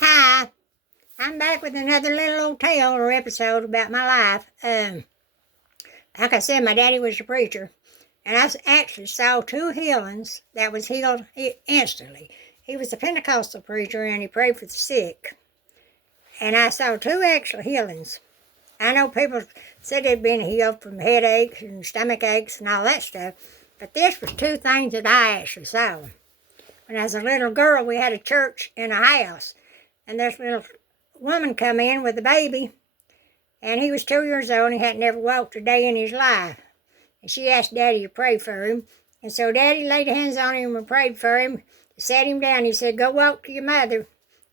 Hi, I'm back with another little old tale or episode about my life. Like I said, my daddy was a preacher, and I actually saw two healings that was healed instantly. He was a Pentecostal preacher, and he prayed for the sick. And I saw two actual healings. I know people said they'd been healed from headaches and stomach aches and all that stuff, but this was two things that I actually saw. When I was a little girl, we had a church in a house, and this little woman come in with a baby, and he was 2 years old, and he hadn't never walked a day in his life. And she asked Daddy to pray for him, and so Daddy laid hands on him and prayed for him, sat him down. He said, "Go walk to your mother,"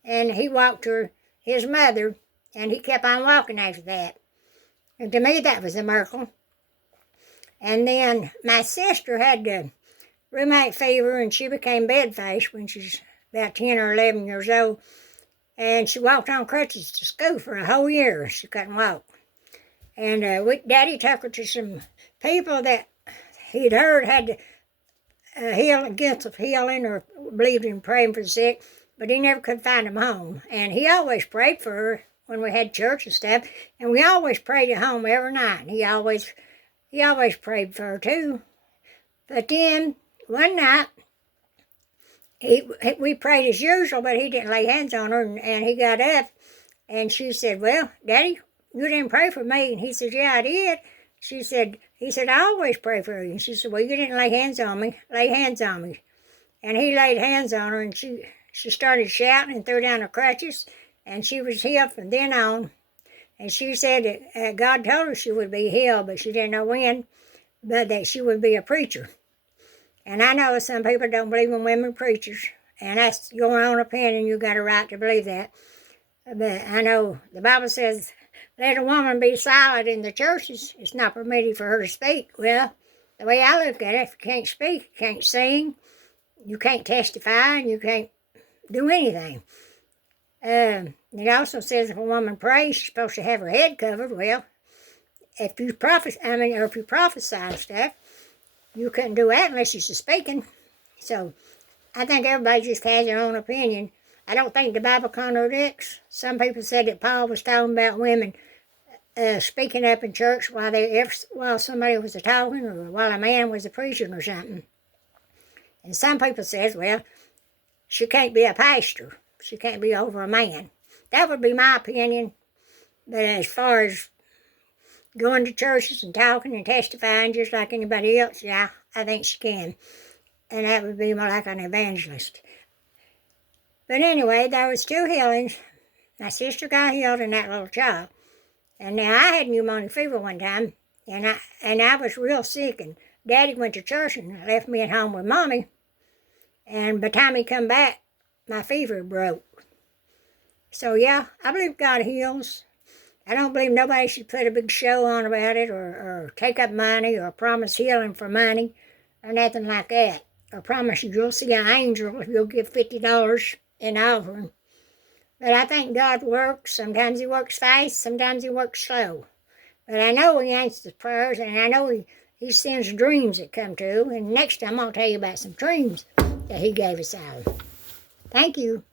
and he walked to his mother, and he kept on walking after that. And to me, that was a miracle. And then my sister had rheumatic fever, and she became bedfaced when she was about 10 or 11 years old. And she walked on crutches to school for a whole year. She couldn't walk. And Daddy took her to some people that he'd heard had gifts of healing or believed in praying for the sick, but he never could find them home. And he always prayed for her when we had church and stuff, and we always prayed at home every night. He always prayed for her too. But then one night, we prayed as usual, but he didn't lay hands on her, and he got up, and she said, "Well, Daddy, you didn't pray for me." And he said, "Yeah, I did." He said, "I always pray for you." And she said, "Well, you didn't lay hands on me. Lay hands on me." And he laid hands on her, and she started shouting and threw down her crutches, and she was healed from then on. And she said that God told her she would be healed, but she didn't know when, but that she would be a preacher. And I know some people don't believe in women preachers, and that's your own opinion. You got a right to believe that. But I know the Bible says, "Let a woman be silent in the churches. It's not permitted for her to speak." Well, the way I look at it, if you can't speak, you can't sing, you can't testify, and you can't do anything. It also says if a woman prays, she's supposed to have her head covered. Well, if you prophesy and stuff, you couldn't do that unless you're speaking. So I think everybody just has their own opinion. I don't think the Bible contradicts. Some people said that Paul was talking about women speaking up in church while somebody was talking, or while a man was preaching or something. And some people says, well, she can't be a pastor. She can't be over a man. That would be my opinion. But as far as going to churches and talking and testifying just like anybody else, yeah, I think she can. And that would be more like an evangelist. But anyway, there was two healings. My sister got healed and that little child. And now I had pneumonia fever one time, and I was real sick, and Daddy went to church and left me at home with Mommy. And by the time he come back, my fever broke. So yeah, I believe God heals. I don't believe nobody should put a big show on about it, or take up money, or promise healing for money, or nothing like that. Or promise you'll see an angel if you'll give $50 in offering. But I think God works. Sometimes he works fast, sometimes he works slow. But I know he answers prayers, and I know he sends dreams that come true. And next time I'll tell you about some dreams that he gave us all. Thank you.